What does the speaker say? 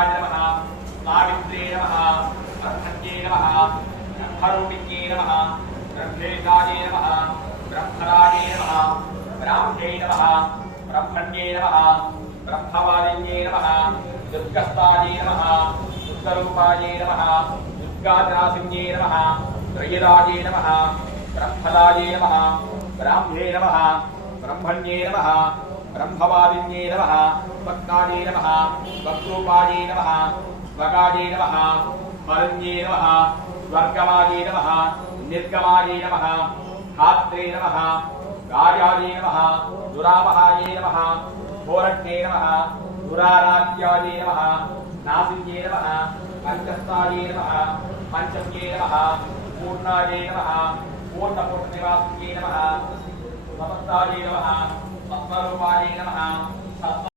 सूर्याय नमः सावित्रे नमः ब्रह्मण्ये नमः ब्रह्मरूपिण्ये नमः ब्रह्मेशाये नमः ब्रह्मराजे नमः ब्राह्मणे नमः ब्रह्मण्ये नमः ब्रह्मवादिन्ये नमः दुर्गस्ताये नमः दुर्गरूपाये नमः दुर्गाजनासिन्ये नमः त्रयराजे नमः ब्रह्मदाये नमः ब्राह्मणे नमः ब्रह्मण्ये नमः ब्रह्मवादिन्ये नमः भक्ताये नमः भक्तरूपाये नमः स्वगाये नमः मरण्ये नमः स्वर्गमाये नमः निर्गमाये नमः धात्रे नमः गायाये नमः दुरामहाये नमः होरण्ये नमः दुराराध्याये नमः नासिन्ये नमः पंचस्ताये नमः पंचम्ये नमः पूर्णाये नमः पूर्णपूर्णनिवासिन्ये नमः समस्ताये नमः सत्स्वरूपाये नमः